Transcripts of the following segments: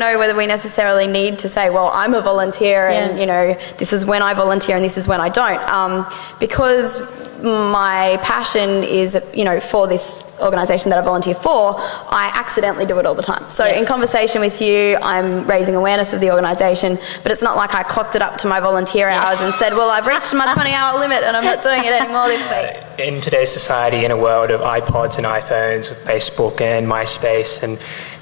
don't know whether we necessarily need to say, well, I'm a volunteer and, you know, this is when I volunteer and this is when I don't. Because my passion is, you know, for this organisation that I volunteer for, I accidentally do it all the time. So in conversation with you, I'm raising awareness of the organisation, but it's not like I clocked it up to my volunteer hours and said, well, I've reached my 20-hour limit and I'm not doing it anymore this week. In today's society, in a world of iPods and iPhones, with Facebook and MySpace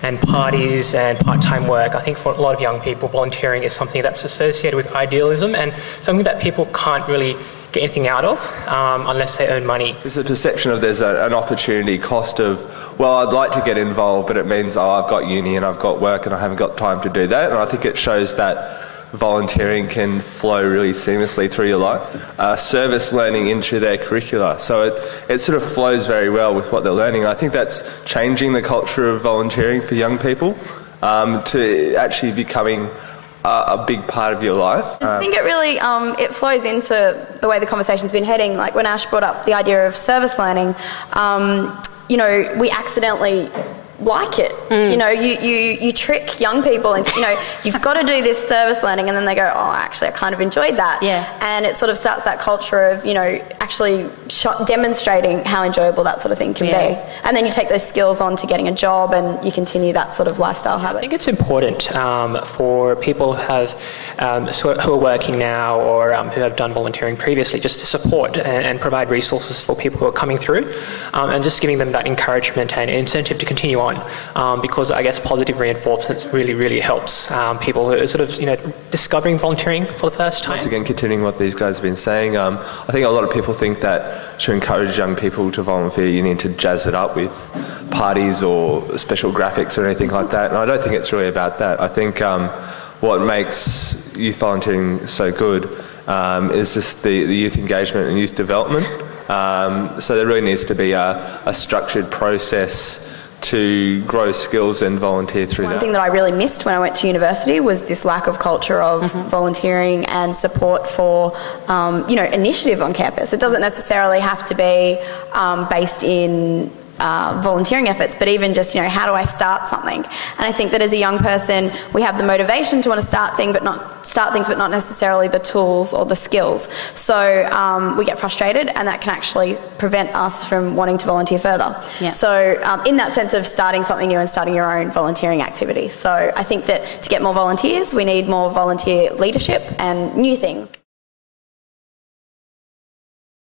and parties and part-time work, I think for a lot of young people, volunteering is something that's associated with idealism and something that people can't really get anything out of unless they earn money. There's a perception of there's an opportunity cost of, well, I'd like to get involved, but it means, oh, I've got uni and I've got work and I haven't got time to do that. And I think it shows that volunteering can flow really seamlessly through your life. Service learning into their curricula. So it sort of flows very well with what they're learning. I think that's changing the culture of volunteering for young people to actually becoming a big part of your life. I think it really it flows into the way the conversation's been heading. Like when Ash brought up the idea of service learning, you know, we accidentally like it. You know, you trick young people into, you know, you've got to do this service learning, and then they go, oh, actually, I kind of enjoyed that. And it sort of starts that culture of, you know, actually demonstrating how enjoyable that sort of thing can be. And then you take those skills on to getting a job and you continue that sort of lifestyle habit. I think it's important for people who have who are working now or who have done volunteering previously, just to support and provide resources for people who are coming through, and just giving them that encouragement and incentive to continue on. Because I guess positive reinforcement really helps people who are sort of, you know, discovering volunteering for the first time. Once again, continuing what these guys have been saying, I think a lot of people think that to encourage young people to volunteer, you need to jazz it up with parties or special graphics or anything like that. And I don't think it's really about that. I think what makes youth volunteering so good is just the youth engagement and youth development. So there really needs to be a structured process to grow skills and volunteer through that. One thing that I really missed when I went to university was this lack of culture of volunteering and support for, you know, initiative on campus. It doesn't necessarily have to be based in volunteering efforts, but even just, you know, how do I start something? And I think that as a young person, we have the motivation to want to start things, but not necessarily the tools or the skills. So we get frustrated, and that can actually prevent us from wanting to volunteer further. So in that sense of starting something new and starting your own volunteering activity. So I think that to get more volunteers, we need more volunteer leadership and new things.